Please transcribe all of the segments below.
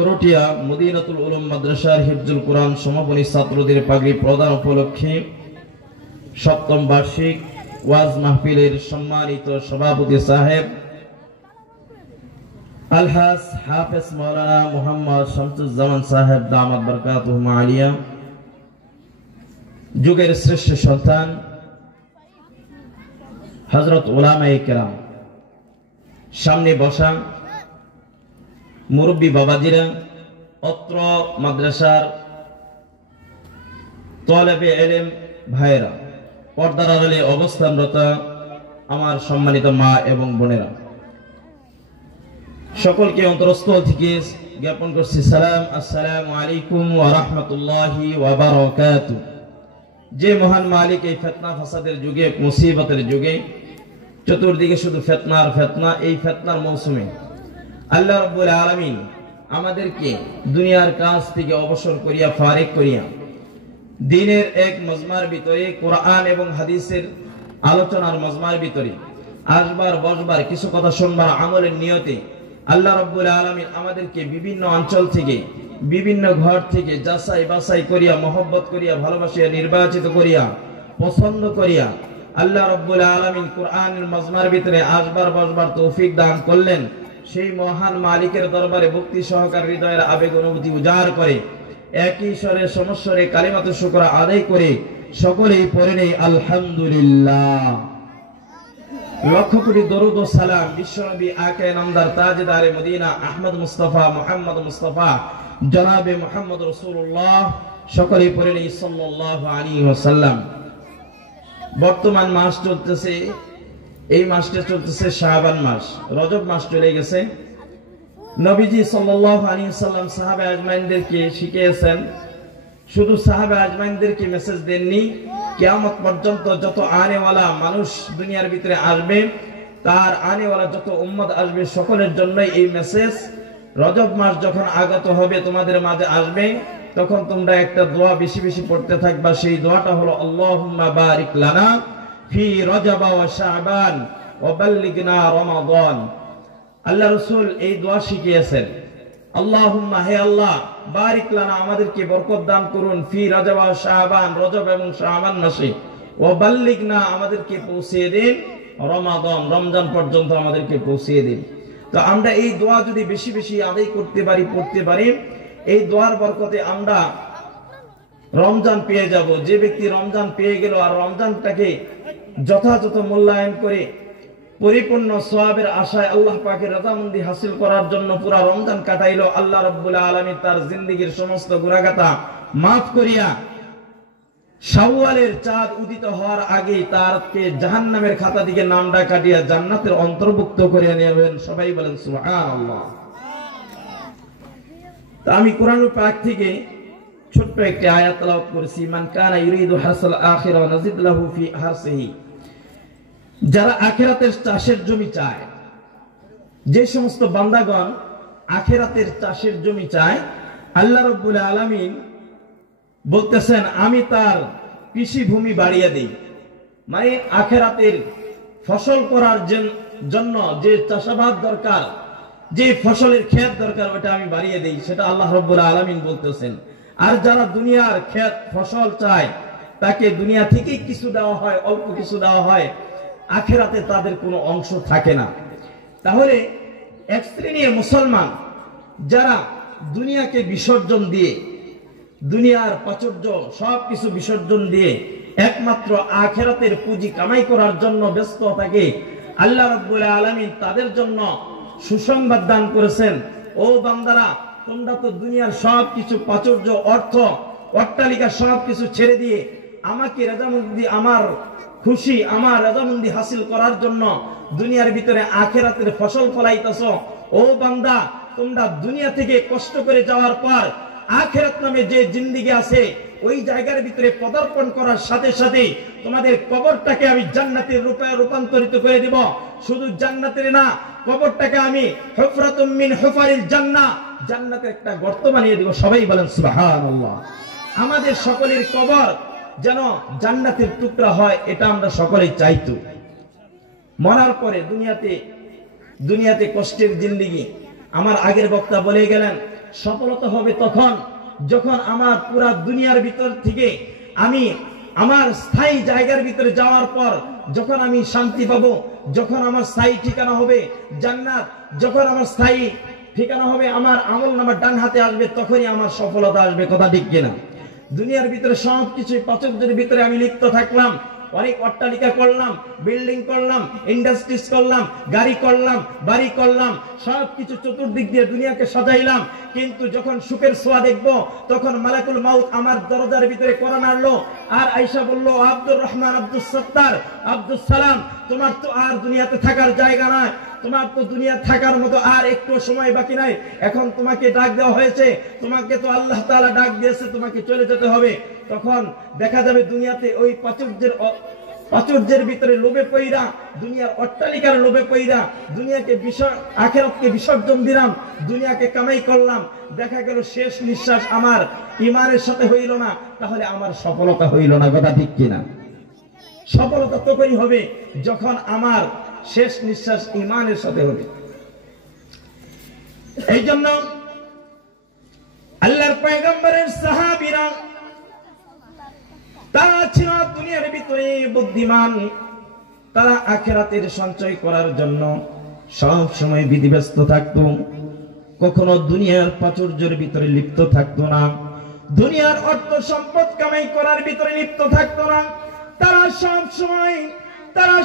করটিয়া মদিনাতুল উলুম মাদ্রাসার হিফজুল কোরআন সমাপনী ছাত্রদের পাগড়ি প্রদান উপলক্ষে সপ্তম বার্ষিক ওয়াজ মাহফিলের সম্মানিত সভাপতি সাহেব আলহাজ হাফেজ মাওলানা মুহাম্মদ শামসুজ্জামান সাহেব দামাত বরকাতুহুমা আলিয়া, যুগের শ্রেষ্ঠ সন্তান হযরত উলামায়ে কেরাম, সামনে বসা মুরব্বী বাবাজিরা, অত্র মাদ্রাসার তালেবে ইলম ভাইরা, পর্দার আড়ালে অবস্থানরত আমার সম্মানিত মা এবং বোনেরা, সকলকে অন্তরস্থল থেকে জ্ঞাপন করছি সালাম। আসসালামু আলাইকুম ওয়া রাহমাতুল্লাহি ওয়া বারাকাতুহু। যে মহান মালিক এই ফিতনা ফাসাদের যুগে, মুসিবতের যুগে, চতুর্দিকে শুধু ফিতনা আর ফিতনা, এই ফিতনার মৌসুমে আল্লাহ রাব্বুল আলামিন আমাদেরকে দুনিয়ার কাজ থেকে অবসর করিয়া, ফারিক করিয়া, দ্বীনের এক মজমার ভিতরে, কোরআন এবং হাদিসের আলোচনার মজমার ভিতরে আসবার বসবার, কিছু কথা শুনবার আমলের নিয়তে আল্লাহ রাব্বুল আলামিন আমাদেরকে বিভিন্ন অঞ্চল থেকে, বিভিন্ন ঘর থেকে যাচাই বাছাই করিয়া, মহব্বত করিয়া, ভালোবাসিয়া, নির্বাচিত করিয়া, পছন্দ করিয়া আল্লাহ রাব্বুল আলামিন কোরআনের মজমার ভিতরে আসবার বসবার তৌফিক দান করলেন। সেই মহান মালিকের দরবারে ভক্তি সহকার হৃদয়ের আবেগ অনুভূতি উজাড় করে একই স্বরে সমস্বরে কালিমাতুশ শুকর আদায় করে সকলেই পড়ে নেই আলহামদুলিল্লাহ। লক্ষ কোটি দরুদ ও সালাম বিশ্বনবী আকে নামদার তাজদারে মদিনা আহমদ মুস্তাফা মুহাম্মদ মুস্তাফা জনাবে মুহাম্মদ রাসূলুল্লাহ, সকলেই পড়ে নেই সাল্লাল্লাহু আলাইহি ওয়াসাল্লাম। বর্তমান মাস চলতেছে, এই মাসটা চলতেছে শাবান মাস, রজব মাস চলে গেছে। নবীজি সাল্লাল্লাহু আলাইহি ওয়াসাল্লাম সাহাবা আজমাইনদেরকে শিখিয়েছেন, শুধু সাহাবা আজমাইনদেরকে মেসেজ দেননি, কিয়ামত পর্যন্ত যত আনেওয়ালা মানুষ দুনিয়ার ভিতরে আসবে, তার আনেওয়ালা যত উম্মত আসবে, সকলের জন্যই এই মেসেজ। রজব মাস যখন আগত হবে, তোমাদের মাঝে আসবে, তখন তোমরা একটা দোয়া বেশি বেশি পড়তে থাকবা। সেই দোয়াটা হলো আল্লাহুম্মা বারিক লানা ফি রজব ওয়া শাবান ওয়া বাল্লিগনা রমাদান। আল্লাহ রাসূল এই দোয়া শিখিয়েছেন, আল্লাহুম্মা, হে আল্লাহ, বারিক লানা, আমাদেরকে বরকত দান করুন, ফি রজব ওয়া শাবান, রজব এবং শাবান মাসে, ওয়া বাল্লিগনা, আমাদেরকে পৌঁছিয়ে দিন, রমাদান, রমজান পর্যন্ত আমাদেরকে পৌঁছিয়ে দিন। তো আমরা এই দোয়া যদি বেশি বেশি আদায় করতে পারি, পড়তে পারি, এই দোয়ার বরকতে আমরা রমজান পেয়ে যাব। যে ব্যক্তি রমজান পেয়ে গেল আর রমজানটাকে যথাযথ মূল্যায়ন করে পরিপূর্ণ সওয়াবের আশায় আল্লাহ পাকের রাজামন্দি হাসিল করার জন্য পুরা রমজান কাটাইলো, আল্লাহ রাব্বুল আলামিন তার জিন্দেগীর সমস্ত গুনাহগাতা মাফ করিয়া শাওয়ালের চাঁদ উদিত হওয়ার আগে তারকে জাহান্নামের খাতা থেকে নামটা কাটিয়া জান্নাতের অন্তর্ভুক্ত করে নেবেন। সবাই বলেন সুবহানাল্লাহ। তা আমি কোরআন পাক থেকে ছোট্ট একটি আয়াত তেলাওয়াত করেছি, মান কানা ইউরিদু হারসাল আখিরা ওয়া নাজিদ লাহু ফি হারসিহি। যারা আখিরাতের চাষের জমি চায়, যে সমস্ত বান্দাগণ আখিরাতের চাষের জমি চায়, আল্লাহ রাব্বুল আলামিন বলতেছেন আমি তার কৃষি ভূমি বাড়িয়ে দেই। মানে আখিরাতের ফসল করার জন্য যে চাষাবাদ দরকার, যে ফসলের ক্ষেত দরকার, ওটা আমি বাড়িয়ে দেই, সেটা আল্লাহ রাব্বুল আলামিন বলতেছেন। আর যারা দুনিয়ার ক্ষেত ফসল চায়, তাকে দুনিয়া থেকেই কিছু দেওয়া হয়, অল্প কিছু দেওয়া হয়, আখিরাতে তাদের কোনো অংশ থাকে না। তাহলে এক শ্রেণীর মুসলমান যারা দুনিয়াকে বিসর্জন দিয়ে, দুনিয়ার প্রাচুর্য সবকিছু বিসর্জন দিয়ে একমাত্র আখিরাতের পুঁজি কামাই করার জন্য ব্যস্ত থাকে, আল্লাহ রাব্বুল আলামিন তাদের জন্য সুসংবাদ দান করেছেন, ও বান্দারা, তোমরা তো দুনিয়ার সবকিছু প্রাচুর্য, অর্থ, অট্টালিকা সবকিছু ছেড়ে দিয়ে আমাকে রাজামন্দি, আমার খুশি, আমার রাজামন্দি হাসিল করার জন্য দুনিয়ার ভিতরে আখিরাতের ফসল ফলাইতেছ। ও বান্দা, তোমরা দুনিয়া থেকে কষ্ট করে যাওয়ার পর আখিরাত নামে যে জিন্দেগি আছে, ওই জায়গার ভিতরে পদার্পণ করার সাথে সাথে তোমাদের কবরটাকে আমি জান্নাতের রূপে রূপান্তরিত করে দেব। শুধু জান্নাতের না, কবরটাকে আমি হুফরাতুম মিন হুফারিল জান্নাহ, জান্নাতের একটা গর্ত বানিয়ে দেব। সবাই বলেন সুবহানাল্লাহ। আমাদের সকলের কবর যেন জান্নাতের টুকরা হয়, এটা আমরা সকলেই চাইতো। মরার পরে দুনিয়াতে কষ্টের জিন্দেগি। আমার আগের বক্তা বলে গেলেন, সফলতা হবে তখন যখন আমার পুরা দুনিয়ার ভিতর থেকে আমি আমার স্থায়ী জায়গার ভিতরে যাওয়ার পর যখন আমি শান্তি পাবো, যখন আমার স্থায়ী ঠিকানা হবে জান্নাত, যখন আমার স্থায়ী ঠিকানা হবে আমার আমলনামা ডান হাতে আসবে, তখনই আমার সফলতা আসবে। কথা ঠিক কিনা? দুনিয়ার ভিতরে সবকিছু প্রাচুর্যের ভিতরে আমি লিপ্ত থাকলাম, অনেক অট্টালিকা করলাম, বিল্ডিং করলাম, ইন্ডাস্ট্রিজ করলাম, গাড়ি করলাম, বাড়ি করলাম, সবকিছু চতুর্দিক দিয়ে দুনিয়াকে সাজাইলাম, কিন্তু যখন সুখের ছোঁয়া দেখবো তখন মালাকুল মাউত আমার দরজার ভিতরে কড়া নাড়লো আর আয়েশা বলল, আব্দুর রহমান, আব্দুস সত্তার, আব্দুস সালাম, তোমার তো আর দুনিয়াতে থাকার জায়গা নাই, তোমার তো দুনিয়া থাকার মতো আর একটু সময় বাকি নাই, এখন তোমাকে ডাক দেওয়া হয়েছে, তোমাকে তো আল্লাহ তাআলা ডাক দিয়েছে, তোমাকে চলে যেতে হবে। তখন দেখা যাবে দুনিয়াতে ওই প্রাচুর্যের ভিতরে লোভে পইরা, দুনিয়ার অট্টালিকার লোভে পইরা দুনিয়াকে আখিরাতকে বিসর্জন দিলাম, দুনিয়াকে কামাই করলাম, দেখা গেল শেষ নিঃশ্বাস আমার ঈমানের সাথে হইল না, তাহলে আমার সফলতা হইল না। কথা ঠিক কিনা? সফলতা তখনই হবে যখন আমার শেষ নিঃশ্বাস ঈমানের সাথে হবে। এই জন্য আল্লাহর পয়গম্বরের সাহাবীরা তারা ছিল দুনিয়ার ভিতরে বুদ্ধিমান, তারা আখিরাতের সঞ্চয় করার জন্য সব সময় বিধিব্যস্ত থাকতো, কখনো দুনিয়ার প্রাচুর্যের ভিতরে লিপ্ত থাকতো না, দুনিয়ার অর্থ সম্পদ কামাই করার ভিতরে লিপ্ত থাকতো না, তারা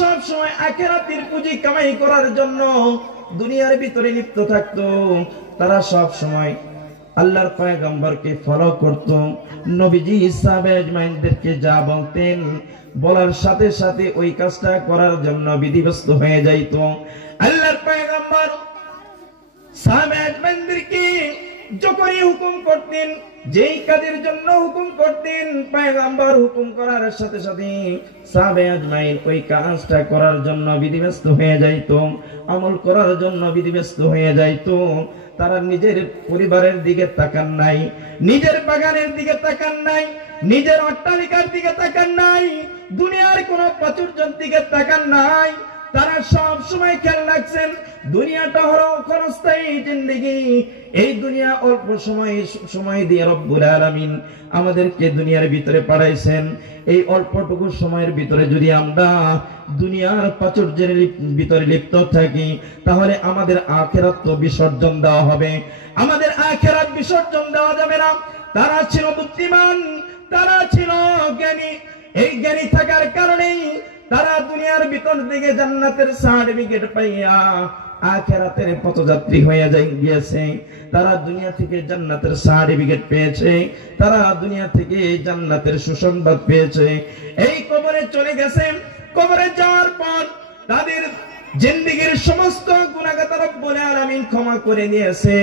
সব সময় আখিরাতের পুঁজি কামাই করার জন্য দুনিয়ার ভিতরে লিপ্ত থাকতো। তারা সব সময় আল্লাহর পয়গম্বরকে ফলো করত, নবীজি সাহাবা আজমাইনদেরকে যা বলতেন বলার সাথে সাথে ওই কাজটা করার জন্য বিধিবস্ত হয়ে যাইত। আল্লাহর পয়গম্বর সাহাবা আজমাইনদেরকে যখনই হুকুম করতেন, যেই কাজের জন্য হুকুম করতেন, পয়গম্বর হুকুম করার সাথে সাথে সাহাবা আজমাইন ওই কাজটা করার জন্য বিধিবস্ত হয়ে যাইত, আমল করার জন্য বিধিবস্ত হয়ে যাইত। তারা নিজের পরিবারের দিকে তাকান নাই, নিজের বাগানের দিকে তাকান নাই, নিজের অট্টালিকার দিকে তাকান নাই, দুনিয়ার কোন প্রাচুর্যের দিকে তাকান নাই। তারা সব সময় খেয়াল রাখছেন দুনিয়াটা হলো ক্ষণস্থায়ী জিন্দেগি, এই দুনিয়া অল্প সময় দিয়ে রব্বুল আলামিন আমাদেরকে দুনিয়ার ভিতরে পাঠাইছেন। এই অল্পটুকু সময়ের ভিতরে যদি আমরা দুনিয়ার প্রাচুর্যের ভিতরে লিপ্ত থাকি, তাহলে আমাদের আখিরাত তো বিসর্জন দেওয়া হবে, আমাদের আখিরাত বিসর্জন দেওয়া যাবে না। তারা ছিল বুদ্ধিমান, তারা ছিল জ্ঞানী, এই জ্ঞানী থাকার কারণেই তারা দুনিয়ার ভিতর থেকে জান্নাতের সার্টিফিকেট পাইয়া আখিরাতের পথযাত্রী হয়ে গিয়েছে। তারা দুনিয়া থেকে জান্নাতের সার্টিফিকেট পেয়েছে, তারা দুনিয়া থেকে জান্নাতের সুসংবাদ পেয়েছে। এই কবরে চলে গেছে, কবরে যাওয়ার পর তাদের জিন্দেগীর সমস্ত গুনাহ রব্বুল আলামিন ক্ষমা করে নিয়েছে,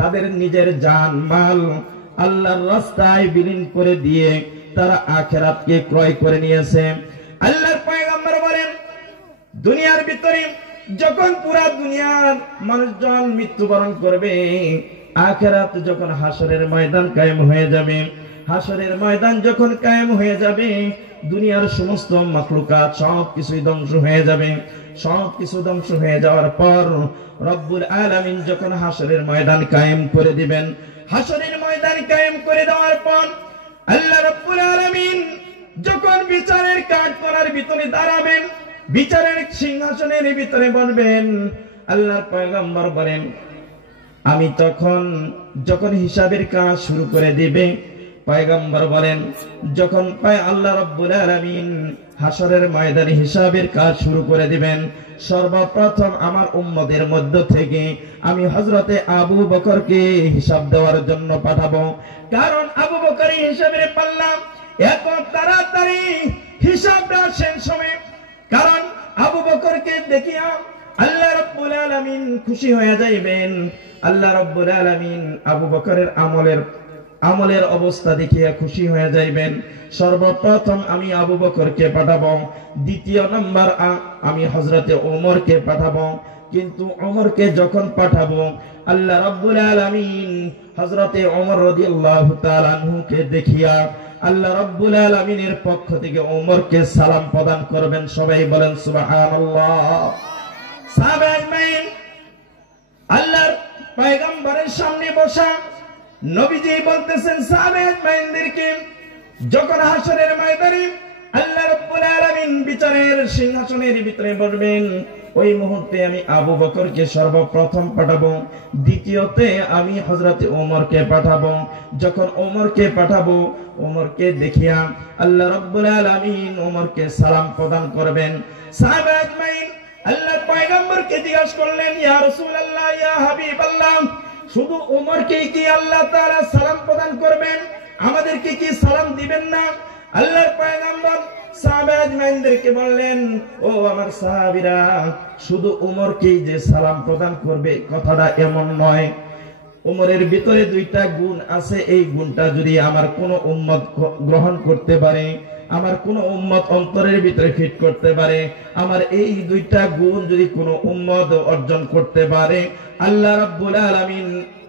তাদের নিজের জান মাল আল্লাহর রাস্তায় বিলীন করে দিয়ে তারা আখিরাতকে ক্রয় করে নিয়েছে। আল্লাহর পয়গম্বর বলেন, দুনিয়ার ভিতরে যখন পুরা দুনিয়ার মানুষজন মৃত্যুবরণ করবে, আখিরাত যখন হাসরের ময়দান কায়েম হয়ে যাবে, হাসরের ময়দান যখন কায়েম হয়ে যাবে, দুনিয়ার সমস্ত মাখলুকাত সবকিছুই ধ্বংস হয়ে যাবে। সবকিছু ধ্বংস হয়ে যাওয়ার পর রব্বুল আলামিন যখন হাসরের ময়দান কায়েম করে দিবেন, হাসরের ময়দান কায়েম করে দেওয়ার পর আল্লাহ রব্বুল আলামিন যখন বিচারের কাঠ করার ভিতরে দাঁড়াবেন, বিচারের সিংহাসনের ভিতরে বসবেন, আল্লাহর পয়গম্বর বলেন, আমি যখন হিসাবের কাজ শুরু করে দিবে, পয়গম্বর বলেন, যখন আল্লাহ রাব্বুল আলামিন হাসরের ময়দানে হিসাবের কাজ শুরু করে দিবেন, সর্বপ্রথম আমার উম্মতের মধ্য থেকে আমি হযরতে আবু বকরকে হিসাব দেওয়ার জন্য পাঠাবো। কারণ আবু বকরের হিসাবের পাল্লা এত তাড়াতাড়ি হিসাবটা শেষ হবে, কারণ আবু বকরকে দেখিয়া আল্লাহ রাব্বুল আলামিন খুশি হয়ে যাইবেন। আল্লাহ রাব্বুল আলামিন আবু বকরের আমলের অবস্থা দেখিয়া খুশি হয়ে যাইবেন। সর্বপ্রথম আমি আবু বকরকে পাঠাবো, দ্বিতীয় নাম্বার আমি হযরতে ওমরকে পাঠাবো। কিন্তু ওমরকে যখন পাঠাবো, আল্লাহ রাব্বুল আলামিন হযরতে ওমর রাদিয়াল্লাহু তাআলা আনহুকে দেখিয়া আল্লাহ রাব্বুল আলামিনের পক্ষ থেকে ওমরকে সালাম প্রদান করবেন। সবাই বলেন সুবহানাল্লাহ। সাহাবা আজমাইন আল্লাহর পয়গম্বরের সামনে বসা। নবীজি বলতেছেন সাহাবে আজমাইনদেরকে, যখন হাসরের ময়দানে আল্লাহ রাব্বুল আলামিন বিচারের সিংহাসনের ভিতরে বসবেন, ওই মুহূর্তে আমি আবু বকরকে সর্বপ্রথম পাঠাবো, দ্বিতীয়তে আমি হযরত ওমরকে পাঠাবো। যখন ওমরকে পাঠাবো, ওমরকে দেখিয়া আল্লাহ রাব্বুল আলামিন ওমরকে সালাম প্রদান করবেন। সাহাবা আজমাইন আল্লাহর পয়গম্বরকে জিজ্ঞাসা করলেন, ইয়া রাসূলুল্লাহ, ইয়া হাবিবাল্লাহ, শুধু ওমরকে কি আল্লাহ তাআলা সালাম প্রদান করবেন, আমাদেরকে কি সালাম দিবেন না? আল্লাহর পয়গম্বর সাহাবা আজমাইনদেরকে বললেন, ও আমার সাহাবীরা, শুধু ওমরকেই যে সালাম প্রদান করবে কথাটা এমন নয়। ওমরের ভিতরে দুইটা গুণ আছে, এই গুণটা যদি আমার কোন উম্মত গ্রহণ করতে পারে, আমার কোন উম্মত অন্তরের ভিতরে ফিট করতে পারে, আমার এই দুইটা গুণ যদি কোন উম্মত অর্জন করতে পারে, আল্লাহ রাব্বুল আলামিন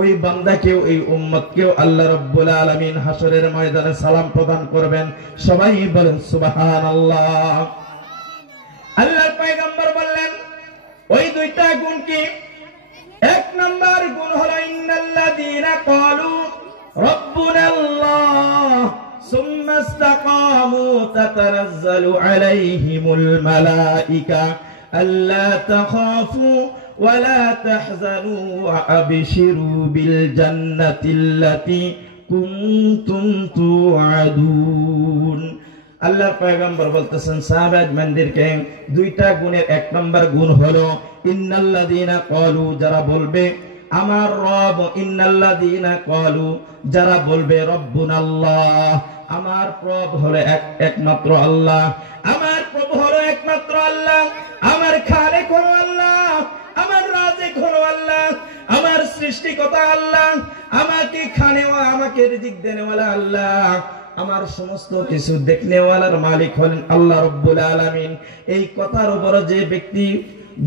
ওই বান্দাকেও এই উম্মতকেও আল্লাহ রাব্বুল আলামিন হাসরের ময়দানে সালাম প্রদান করবেন। সবাই বলেন সুবহানাল্লাহ। আল্লাহর পয়গম্বর বললেন, ওই দুইটা গুণ কি? এক নাম্বার গুণ হলো ইন্নাল্লাযীনা ক্বালু রাব্বুনাল্লাহ সুম্মা ইসতাকামু তাতানাজ্জালু আলাইহিমুল মালায়েকা আল্লা তাখাফু ওয়া লা তাহজানু ওয়া আবশিরু বিল জান্নাতিল্লাতী কুনতুম তুআদুন। আল্লাহর পয়গম্বর বলতেছেন সাহাবা আজমাইনদেরকে, দুইটা গুণের এক নাম্বার গুণ হলো ইন্নাল্লাযীনা ক্বালু, যারা বলবে আমার রব, ইন্নাল্লাযীনা ক্বালু, যারা বলবে রব্বুনাল্লাহ, আমার প্রভু হলো একমাত্র আল্লাহ, আমার প্রভু হলো একমাত্র আল্লাহ, আমার খালেক হলো আল্লাহ, আমার রাজিক হলো আল্লাহ, আমার সৃষ্টিকর্তা আল্লাহ, আমাকে খানেওয়া, আমাকে রিজিক দেনেওয়ালা আল্লাহ, আমার সমস্ত কিছু দেখনেওয়ালার মালিক হলেন আল্লাহ রাব্বুল আলামিন। এই কথার উপর যে ব্যক্তি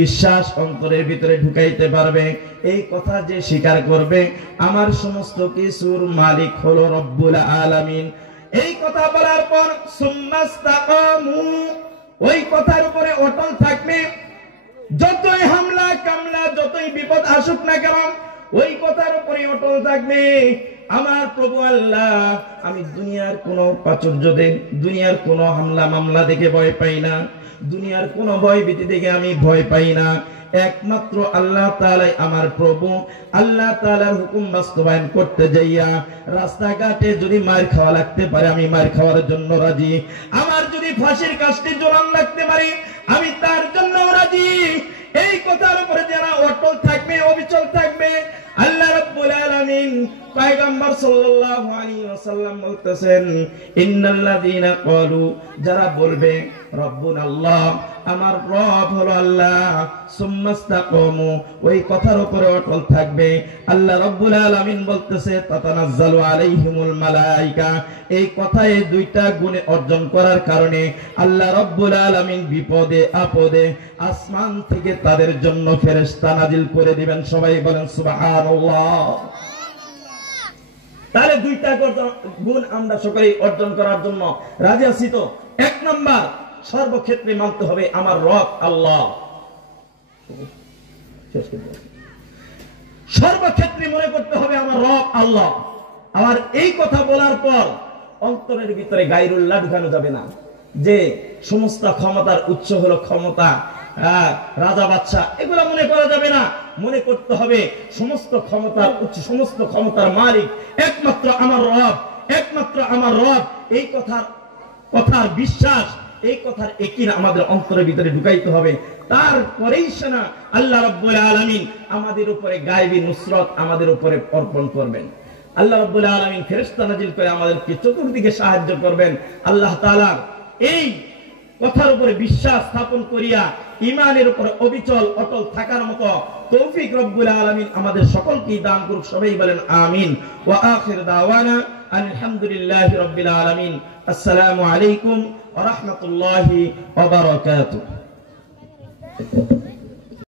বিশ্বাস অন্তরের ভিতরে ঢুকাইতে পারবে, এই কথা যে স্বীকার করবে আমার সমস্ত কিছুর মালিক হলো রব্বুল আলামিন, এই কথা বলার পর সুম্মাস্তাকামু, ওই কথার উপরে অটল থাকবে, যতই হামলা কামলা যতই বিপদ আসুক না কেন ওই কথার উপরে অটল থাকবে। আমার প্রভু আল্লাহ, আমি দুনিয়ার কোনো প্রাচুর্য দেখে, দুনিয়ার কোনো হামলা মামলা দেখে ভয় পাই না, দুনিয়ার কোনো ভয় ভীতি দেখে আমি ভয় পাই না, একমাত্র আল্লাহ তাআলাই আমার প্রভু। আল্লাহ তাআলার হুকুম বাস্তবায়ন করতে যাইয়া রাস্তাঘাটে যদি মার খাওয়া লাগতে পারে আমি মার খাওয়ার জন্য রাজি, আমার যদি ফাঁসির কাস্টে ঝোলান লাগতে পারে আমি তার জন্য রাজি। এই কথার উপরে যারা অটল থাকবে, অবিচল থাকবে, আল্লাহ রাব্বুল আলামিন পয়গম্বর সাল্লাল্লাহু আলাইহি ওয়াসাল্লাম বলতেছেন, ইন্নাল্লাযীনা ক্বালু, যারা বলবে রব্বুনাল্লাহ, আমার রব হলো আল্লাহ, সুম্মাস্তাকামু, ওই কথার উপরে অটল থাকবে, আল্লাহ রাব্বুল আলামিন বলতেছে তাতানাজ্জালু আলাইহিমুল মালায়েকা, এই কথায় দুইটা গুণ অর্জন করার কারণে আল্লাহ রাব্বুল আলামিন বিপদে আপদে আসমান থেকে তাদের জন্য ফেরেশতা নাজিল করে দিবেন। সবাই বলেন সুবহানাল্লাহ। তাহলে দুইটা গুণ আমরা সকলেই অর্জন করার জন্য রাজি আছি তো? এক নাম্বার, সর্বক্ষেত্রে মানতে হবে আমার রব আল্লাহ, সর্বক্ষেত্রে মনে করতে হবে আমার রব আল্লাহ। আমার এই কথা বলার পর অন্তরের ভিতরে গায়রুল্লাহ ঢুকানো যাবে না, যে সমস্ত ক্ষমতার উৎস হলো ক্ষমতা, রাজা বাদশা, এগুলা মনে করা যাবে না। মনে করতে হবে সমস্ত ক্ষমতার উৎস, সমস্ত ক্ষমতার মালিক একমাত্র আমার রব, একমাত্র আমার রব। এই কথার বিশ্বাস, এই কথার ইয়াকিন আমাদের অন্তরের ভিতরে ঢুকাইতে হবে। তারপরেই সেনা আল্লাহ রাব্বুল আলামিন আমাদের উপরে গায়বী নুসরত আমাদের উপরে অর্পণ করবেন। আল্লাহ রাব্বুল আলামিন ফেরেশতা নাজিল করে আমাদেরকে চতুর্দিকে সাহায্য করবেন। আল্লাহ তাআলা এই কথার উপরে বিশ্বাস স্থাপন করিয়া ঈমানের উপরে অবিচল অটল থাকার মতো তৌফিক রব্বুল আলামিন আমাদের সকলকেই দান করুক। সবাই বলেন আমিন। ওয়া আখির দাওয়ানা আলহামদুলিল্লাহি রাব্বিল আলামিন। আসসালামু আলাইকুম ওয়া রাহমাতুল্লাহি ওয়া বারাকাতুহু।